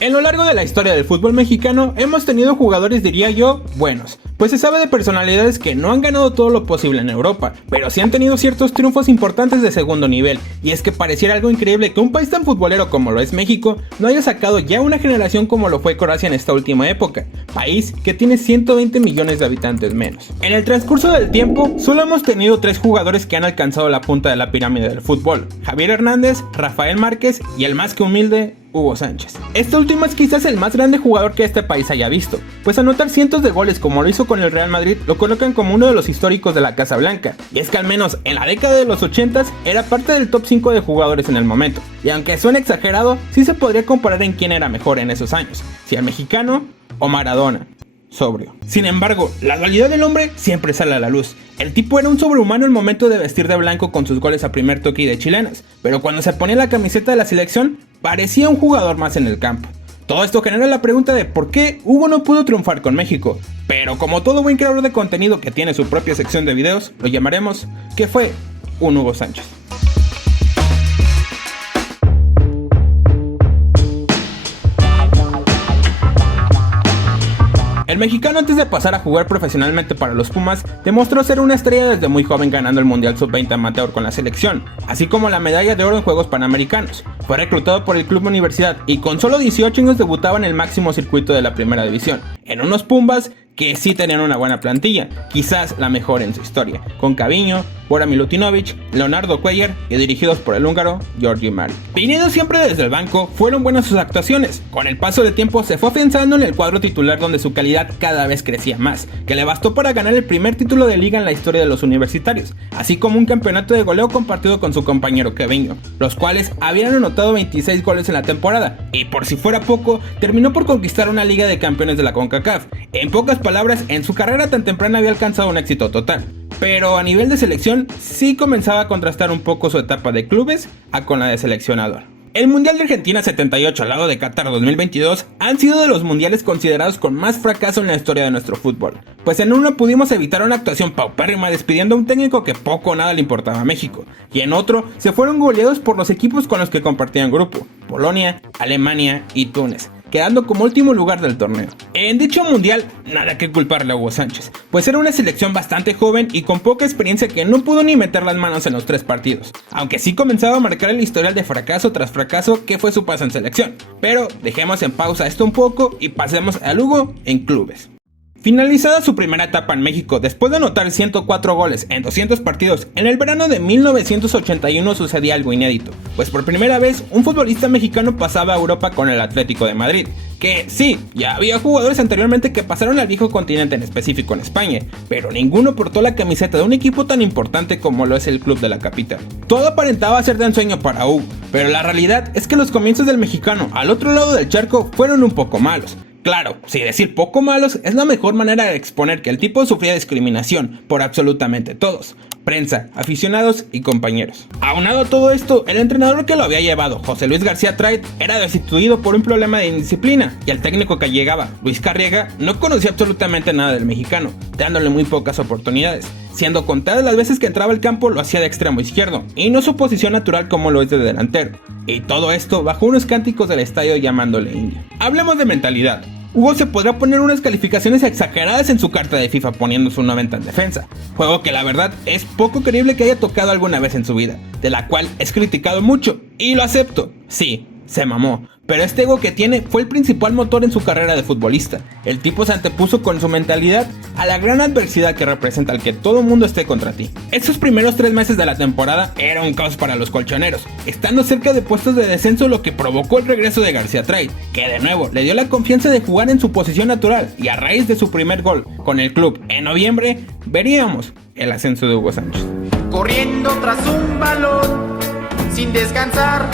En lo largo de la historia del fútbol mexicano hemos tenido jugadores, diría yo, buenos, pues se sabe de personalidades que no han ganado todo lo posible en Europa, pero sí han tenido ciertos triunfos importantes de segundo nivel, y es que pareciera algo increíble que un país tan futbolero como lo es México no haya sacado ya una generación como lo fue Croacia en esta última época, país que tiene 120 millones de habitantes menos. En el transcurso del tiempo, solo hemos tenido 3 jugadores que han alcanzado la punta de la pirámide del fútbol: Javier Hernández, Rafael Márquez y el más que humilde Hugo Sánchez. Este último es quizás el más grande jugador que este país haya visto, pues anotar cientos de goles como lo hizo con el Real Madrid lo colocan como uno de los históricos de la Casa Blanca, y es que al menos en la década de los 80s era parte del top 5 de jugadores en el momento, y aunque suene exagerado, sí se podría comparar en quién era mejor en esos años, si el mexicano o Maradona. Sobrio. Sin embargo, la dualidad del hombre siempre sale a la luz. El tipo era un sobrehumano al momento de vestir de blanco con sus goles a primer toque y de chilenas, pero cuando se ponía la camiseta de la selección, parecía un jugador más en el campo. Todo esto genera la pregunta de por qué Hugo no pudo triunfar con México, pero como todo buen creador de contenido que tiene su propia sección de videos, lo llamaremos ¿qué fue un Hugo Sánchez? El mexicano, antes de pasar a jugar profesionalmente para los Pumas, demostró ser una estrella desde muy joven, ganando el Mundial Sub-20 amateur con la selección, así como la medalla de oro en Juegos Panamericanos. Fue reclutado por el Club Universidad y con solo 18 años debutaba en el máximo circuito de la primera división, en unos Pumas que sí tenían una buena plantilla, quizás la mejor en su historia, con Caviño, Bora Milutinovic, Leonardo Cuellar y dirigidos por el húngaro György Márik. Viniendo siempre desde el banco, fueron buenas sus actuaciones. Con el paso del tiempo se fue afianzando en el cuadro titular, donde su calidad cada vez crecía más, que le bastó para ganar el primer título de liga en la historia de los universitarios, así como un campeonato de goleo compartido con su compañero Caviño, los cuales habían anotado 26 goles en la temporada, y por si fuera poco, terminó por conquistar una liga de campeones de la CONCACAF. En pocas palabras, en su carrera tan temprana había alcanzado un éxito total. Pero a nivel de selección sí comenzaba a contrastar un poco su etapa de clubes con la de seleccionador. El Mundial de Argentina 78 al lado de Qatar 2022 han sido de los mundiales considerados con más fracaso en la historia de nuestro fútbol, pues en uno pudimos evitar una actuación paupérrima despidiendo a un técnico que poco o nada le importaba a México, y en otro se fueron goleados por los equipos con los que compartían grupo: Polonia, Alemania y Túnez, quedando como último lugar del torneo. En dicho mundial, nada que culparle a Hugo Sánchez, pues era una selección bastante joven y con poca experiencia que no pudo ni meter las manos en los 3 partidos, aunque sí comenzaba a marcar el historial de fracaso tras fracaso que fue su paso en selección. Pero dejemos en pausa esto un poco y pasemos al Hugo en clubes. Finalizada su primera etapa en México, después de anotar 104 goles en 200 partidos, en el verano de 1981 sucedía algo inédito, pues por primera vez un futbolista mexicano pasaba a Europa con el Atlético de Madrid, que sí, ya había jugadores anteriormente que pasaron al viejo continente, en específico en España, pero ninguno portó la camiseta de un equipo tan importante como lo es el club de la capital. Todo aparentaba ser de ensueño para Hugo, pero la realidad es que los comienzos del mexicano al otro lado del charco fueron un poco malos. Claro, si decir poco malos es la mejor manera de exponer que el tipo sufría discriminación por absolutamente todos: prensa, aficionados y compañeros. Aunado a todo esto, el entrenador que lo había llevado, José Luis García Trait, era destituido por un problema de indisciplina, y el técnico que llegaba, Luis Carriega, no conocía absolutamente nada del mexicano, dándole muy pocas oportunidades, siendo contadas las veces que entraba al campo lo hacía de extremo izquierdo, y no su posición natural como lo es de delantero. Y todo esto bajo unos cánticos del estadio llamándole indio. Hablemos de mentalidad. Hugo se podrá poner unas calificaciones exageradas en su carta de FIFA poniendo su 90 en defensa, juego que la verdad es poco creíble que haya tocado alguna vez en su vida, de la cual es criticado mucho, y lo acepto. Sí, se mamó, pero este ego que tiene fue el principal motor en su carrera de futbolista. El tipo se antepuso con su mentalidad a la gran adversidad que representa el que todo mundo esté contra ti. Estos primeros 3 meses de la temporada era un caos para los colchoneros, estando cerca de puestos de descenso, lo que provocó el regreso de García Trait, que de nuevo le dio la confianza de jugar en su posición natural, y a raíz de su primer gol con el club en noviembre, veríamos el ascenso de Hugo Sánchez. Corriendo tras un balón, sin descansar,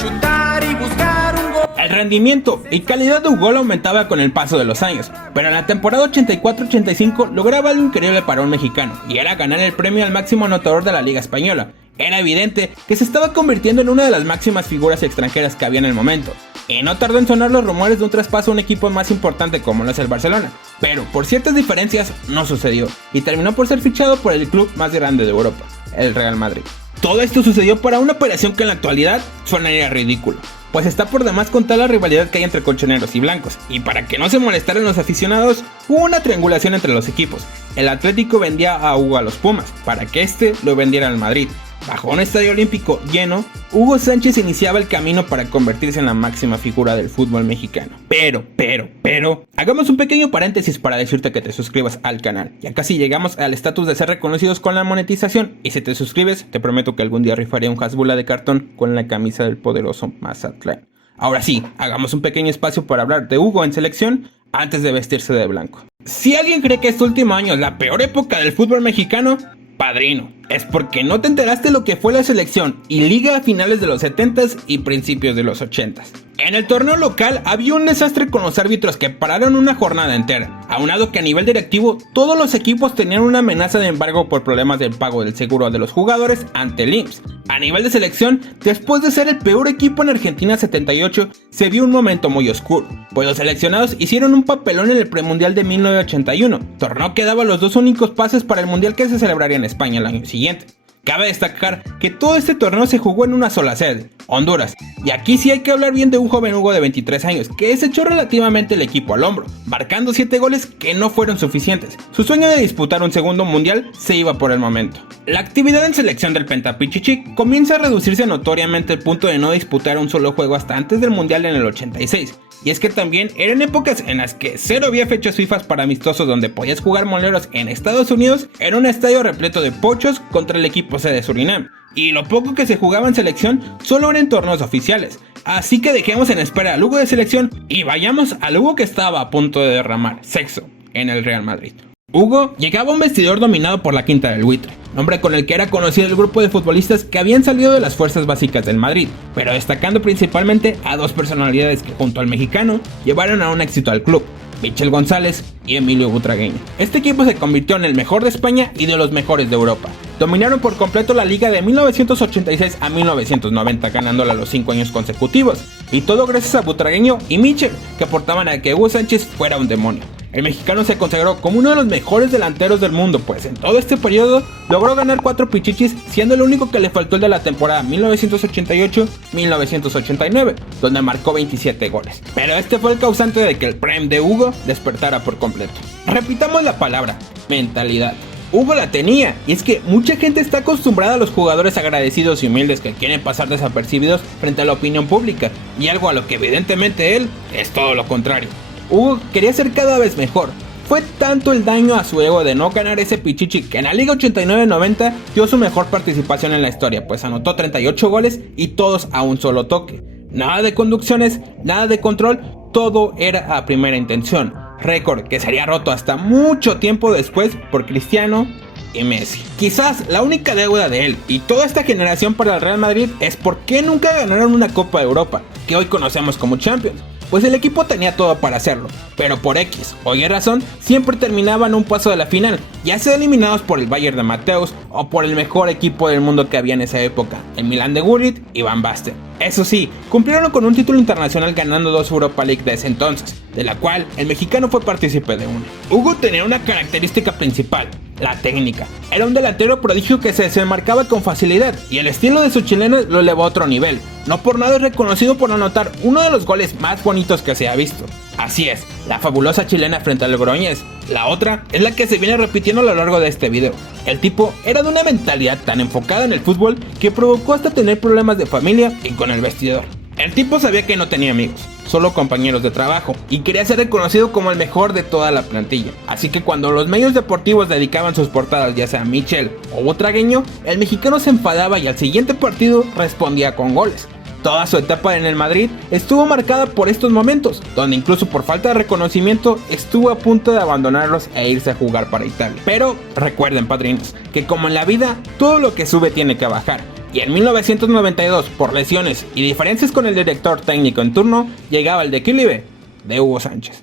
chutar y buscar un gol. El rendimiento y calidad de Hugo aumentaba con el paso de los años, pero en la temporada 84-85 lograba algo increíble para un mexicano, y era ganar el premio al máximo anotador de la Liga Española. Era evidente que se estaba convirtiendo en una de las máximas figuras extranjeras que había en el momento, y no tardó en sonar los rumores de un traspaso a un equipo más importante como lo es el Barcelona, pero por ciertas diferencias no sucedió, y terminó por ser fichado por el club más grande de Europa, el Real Madrid. Todo esto sucedió para una operación que en la actualidad sonaría ridículo, pues está por demás contar la rivalidad que hay entre colchoneros y blancos, y para que no se molestaran los aficionados, hubo una triangulación entre los equipos. El Atlético vendía a Hugo a los Pumas, para que este lo vendiera al Madrid. Bajo un estadio olímpico lleno, Hugo Sánchez iniciaba el camino para convertirse en la máxima figura del fútbol mexicano. Pero, hagamos un pequeño paréntesis para decirte que te suscribas al canal. Ya casi llegamos al estatus de ser reconocidos con la monetización, y si te suscribes, te prometo que algún día rifaré un Hasbulla de cartón con la camisa del poderoso Mazatlán. Ahora sí, hagamos un pequeño espacio para hablar de Hugo en selección antes de vestirse de blanco. Si alguien cree que este último año es la peor época del fútbol mexicano, padrino, es porque no te enteraste lo que fue la selección y liga a finales de los 70s y principios de los 80s. En el torneo local había un desastre con los árbitros que pararon una jornada entera, aunado que a nivel directivo todos los equipos tenían una amenaza de embargo por problemas del pago del seguro de los jugadores ante el IMSS. A nivel de selección, después de ser el peor equipo en Argentina 78, se vio un momento muy oscuro, pues los seleccionados hicieron un papelón en el premundial de 1981, torneo que daba los dos únicos pases para el mundial que se celebraría en España el año siguiente. Cabe destacar que todo este torneo se jugó en una sola sede, Honduras, y aquí sí hay que hablar bien de un joven Hugo de 23 años que se echó relativamente el equipo al hombro, marcando 7 goles que no fueron suficientes. Su sueño de disputar un segundo mundial se iba por el momento. La actividad en selección del Pentapichichi comienza a reducirse notoriamente al punto de no disputar un solo juego hasta antes del mundial en el 86. Y es que también eran épocas en las que cero había fechas FIFA para amistosos donde podías jugar moleros en Estados Unidos, era un estadio repleto de pochos contra el equipo C de Surinam, y lo poco que se jugaba en selección solo eran torneos oficiales. Así que dejemos en espera al Hugo de selección y vayamos al Hugo que estaba a punto de derramar sexo en el Real Madrid. Hugo llegaba a un vestidor dominado por la Quinta del Buitre, nombre con el que era conocido el grupo de futbolistas que habían salido de las fuerzas básicas del Madrid, pero destacando principalmente a dos personalidades que junto al mexicano llevaron a un éxito al club, Michel González y Emilio Butragueño. Este equipo se convirtió en el mejor de España y de los mejores de Europa. Dominaron por completo la liga de 1986 a 1990, ganándola los 5 años consecutivos, y todo gracias a Butragueño y Michel, que aportaban a que Hugo Sánchez fuera un demonio. El mexicano se consagró como uno de los mejores delanteros del mundo, pues en todo este periodo logró ganar 4 pichichis, siendo el único que le faltó el de la temporada 1988-1989, donde marcó 27 goles. Pero este fue el causante de que el prime de Hugo despertara por completo. Repitamos la palabra, mentalidad. Hugo la tenía, y es que mucha gente está acostumbrada a los jugadores agradecidos y humildes que quieren pasar desapercibidos frente a la opinión pública, y algo a lo que evidentemente él es todo lo contrario. Hugo quería ser cada vez mejor. Fue tanto el daño a su ego de no ganar ese pichichi que en la Liga 89-90 dio su mejor participación en la historia, pues anotó 38 goles y todos a un solo toque. Nada de conducciones, nada de control, todo era a primera intención. Récord que sería roto hasta mucho tiempo después por Cristiano y Messi. Quizás la única deuda de él y toda esta generación para el Real Madrid es por qué nunca ganaron una Copa de Europa, que hoy conocemos como Champions. Pues el equipo tenía todo para hacerlo, pero por X o Y razón siempre terminaban un paso de la final, ya sea eliminados por el Bayern de Mateus o por el mejor equipo del mundo que había en esa época, el Milan de Gullit y Van Basten. Eso sí, cumplieron con un título internacional ganando 2 Europa League de ese entonces, de la cual el mexicano fue partícipe de una. Hugo tenía una característica principal, la técnica. Era un delantero prodigio que se desenmarcaba con facilidad y el estilo de su chileno lo elevó a otro nivel. No por nada es reconocido por anotar uno de los goles más bonitos que se ha visto. Así es, la fabulosa chilena frente al Logroñés. La otra es la que se viene repitiendo a lo largo de este video. El tipo era de una mentalidad tan enfocada en el fútbol que provocó hasta tener problemas de familia y con el vestidor. El tipo sabía que no tenía amigos, solo compañeros de trabajo, y quería ser reconocido como el mejor de toda la plantilla. Así que cuando los medios deportivos dedicaban sus portadas ya sea a Michel o Butragueño, el mexicano se enfadaba y al siguiente partido respondía con goles. Toda su etapa en el Madrid estuvo marcada por estos momentos, donde incluso por falta de reconocimiento estuvo a punto de abandonarlos e irse a jugar para Italia. Pero recuerden, padrinos, que como en la vida, todo lo que sube tiene que bajar. Y en 1992, por lesiones y diferencias con el director técnico en turno, llegaba el declive de Hugo Sánchez.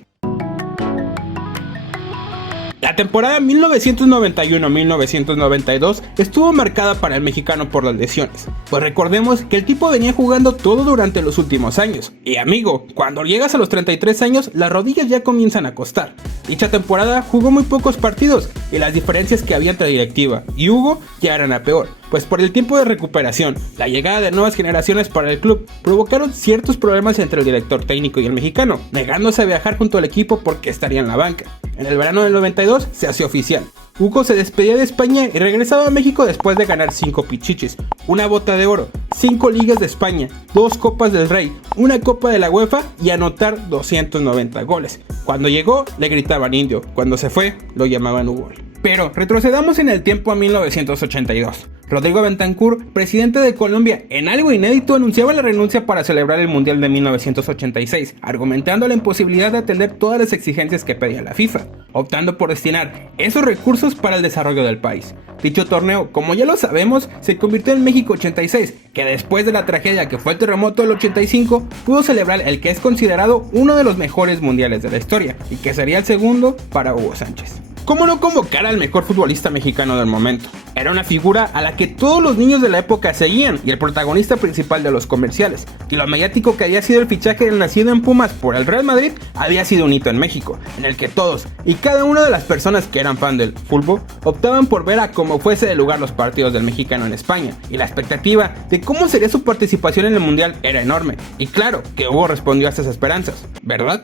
La temporada 1991-1992 estuvo marcada para el mexicano por las lesiones, pues recordemos que el tipo venía jugando todo durante los últimos años, y amigo, cuando llegas a los 33 años las rodillas ya comienzan a costar. Dicha temporada jugó muy pocos partidos y las diferencias que había entre directiva y Hugo ya eran a peor, pues por el tiempo de recuperación, la llegada de nuevas generaciones para el club provocaron ciertos problemas entre el director técnico y el mexicano, negándose a viajar junto al equipo porque estaría en la banca. En el verano del 92 se hacía oficial. Hugo se despedía de España y regresaba a México después de ganar 5 pichichis, una bota de oro, 5 ligas de España, 2 copas del Rey, una copa de la UEFA y anotar 290 goles. Cuando llegó le gritaban indio, cuando se fue lo llamaban Hugo. Pero retrocedamos en el tiempo a 1982. Rodrigo Bentancur, presidente de Colombia, en algo inédito anunciaba la renuncia para celebrar el Mundial de 1986, argumentando la imposibilidad de atender todas las exigencias que pedía la FIFA, optando por destinar esos recursos para el desarrollo del país. Dicho torneo, como ya lo sabemos, se convirtió en México 86, que después de la tragedia que fue el terremoto del 85, pudo celebrar el que es considerado uno de los mejores mundiales de la historia, y que sería el segundo para Hugo Sánchez. ¿Cómo no convocar al mejor futbolista mexicano del momento? Era una figura a la que todos los niños de la época seguían y el protagonista principal de los comerciales. Y lo mediático que había sido el fichaje del nacido en Pumas por el Real Madrid había sido un hito en México, en el que todos y cada una de las personas que eran fan del fútbol optaban por ver a cómo fuese de lugar los partidos del mexicano en España. Y la expectativa de cómo sería su participación en el Mundial era enorme. Y claro que Hugo respondió a esas esperanzas, ¿verdad?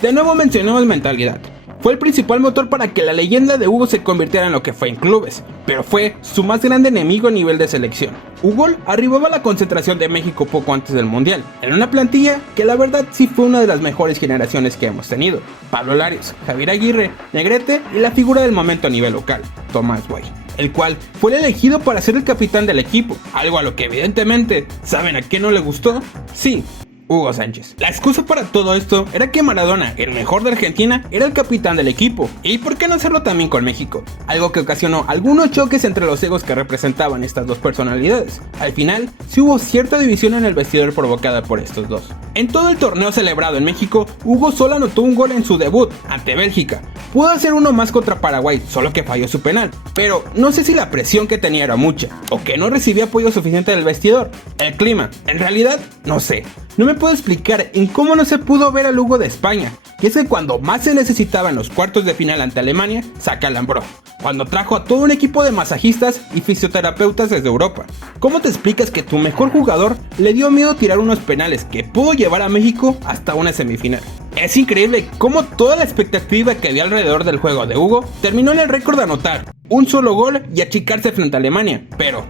De nuevo mencionamos mentalidad. Fue el principal motor para que la leyenda de Hugo se convirtiera en lo que fue en clubes, pero fue su más grande enemigo a nivel de selección. Hugo arribaba a la concentración de México poco antes del Mundial, en una plantilla que la verdad sí fue una de las mejores generaciones que hemos tenido. Pablo Larios, Javier Aguirre, Negrete y la figura del momento a nivel local, Tomás Boy, el cual fue el elegido para ser el capitán del equipo, algo a lo que evidentemente, ¿saben a qué no le gustó? Sí, Hugo Sánchez. La excusa para todo esto era que Maradona, el mejor de Argentina, era el capitán del equipo, y por qué no hacerlo también con México, algo que ocasionó algunos choques entre los egos que representaban estas dos personalidades. Al final, sí hubo cierta división en el vestidor provocada por estos dos. En todo el torneo celebrado en México, Hugo solo anotó un gol en su debut, ante Bélgica. Pudo hacer uno más contra Paraguay, solo que falló su penal, pero no sé si la presión que tenía era mucha, o que no recibía apoyo suficiente del vestidor. El clima, en realidad, no sé. No me puedo explicar en cómo no se pudo ver al Hugo de España, que es que cuando más se necesitaba en los cuartos de final ante Alemania, se acalambró, cuando trajo a todo un equipo de masajistas y fisioterapeutas desde Europa. ¿Cómo te explicas que tu mejor jugador le dio miedo tirar unos penales que pudo llevar a México hasta una semifinal? Es increíble cómo toda la expectativa que había alrededor del juego de Hugo terminó en el récord de anotar un solo gol y achicarse frente a Alemania, pero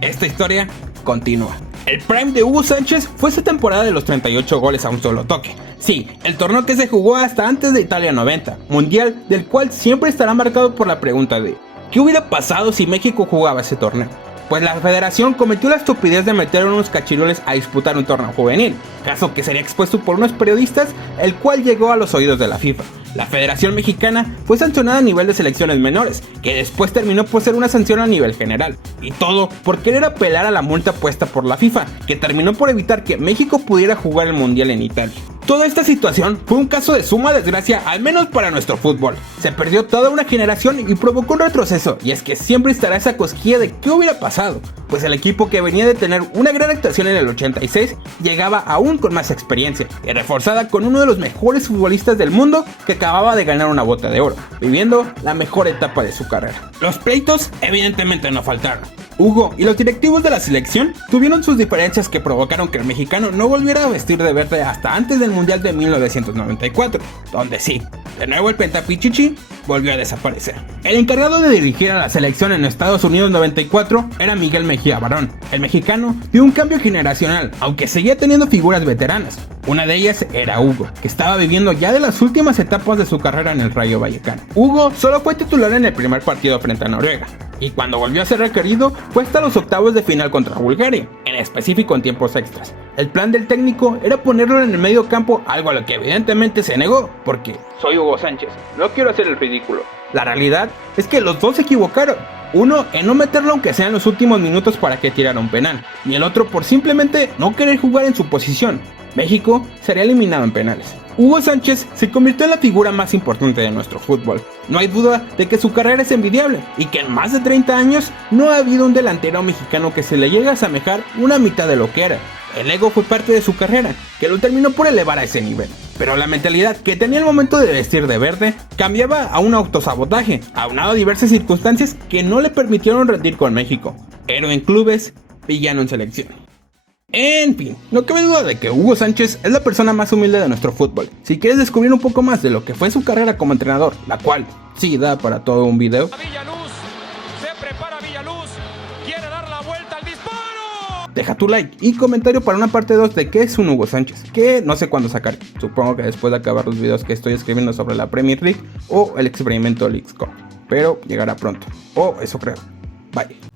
esta historia continúa. El prime de Hugo Sánchez fue esa temporada de los 38 goles a un solo toque. Sí, el torneo que se jugó hasta antes de Italia 90, mundial del cual siempre estará marcado por la pregunta de ¿qué hubiera pasado si México jugaba ese torneo? Pues la federación cometió la estupidez de meter a unos cachirules a disputar un torneo juvenil, caso que sería expuesto por unos periodistas, el cual llegó a los oídos de la FIFA. La Federación Mexicana fue sancionada a nivel de selecciones menores, que después terminó por ser una sanción a nivel general. Y todo por querer apelar a la multa puesta por la FIFA, que terminó por evitar que México pudiera jugar el Mundial en Italia. Toda esta situación fue un caso de suma desgracia, al menos para nuestro fútbol. Se perdió toda una generación y provocó un retroceso, y es que siempre estará esa cosquilla de qué hubiera pasado, pues el equipo que venía de tener una gran actuación en el 86 llegaba aún con más experiencia, y reforzada con uno de los mejores futbolistas del mundo que acababa de ganar una bota de oro, viviendo la mejor etapa de su carrera. Los pleitos evidentemente no faltaron. Hugo y los directivos de la selección tuvieron sus diferencias que provocaron que el mexicano no volviera a vestir de verde hasta antes del Mundial de 1994, donde sí, de nuevo el pentapichichi volvió a desaparecer. El encargado de dirigir a la selección en Estados Unidos 94 era Miguel Mejía Barón. El mexicano dio un cambio generacional, aunque seguía teniendo figuras veteranas. Una de ellas era Hugo, que estaba viviendo ya de las últimas etapas de su carrera en el Rayo Vallecano. Hugo solo fue titular en el primer partido frente a Noruega, y cuando volvió a ser requerido fue hasta los octavos de final contra Bulgaria, en específico en tiempos extras. El plan del técnico era ponerlo en el medio campo, algo a lo que evidentemente se negó, porque soy Hugo Sánchez, no quiero hacer el ridículo. La realidad es que los dos se equivocaron, uno en no meterlo aunque sea en los últimos minutos para que tirara un penal, y el otro por simplemente no querer jugar en su posición. México sería eliminado en penales. Hugo Sánchez se convirtió en la figura más importante de nuestro fútbol. No hay duda de que su carrera es envidiable y que en más de 30 años no ha habido un delantero mexicano que se le llegue a asemejar una mitad de lo que era. El ego fue parte de su carrera, que lo terminó por elevar a ese nivel. pero la mentalidad que tenía al momento de vestir de verde cambiaba a un autosabotaje, aunado a diversas circunstancias que no le permitieron rendir con México. Héroe en clubes, villano en selección. En fin, no cabe duda de que Hugo Sánchez es la persona más humilde de nuestro fútbol. Si quieres descubrir un poco más de lo que fue su carrera como entrenador, la cual sí da para todo un video, Villaluz, se prepara Villaluz, quiere dar la vuelta al disparo. Deja tu like y comentario para una parte 2 de qué es un Hugo Sánchez, que no sé cuándo sacar. Supongo que después de acabar los videos que estoy escribiendo sobre la Premier League o el experimento Leagues Cup, pero llegará pronto, o eso creo. Bye.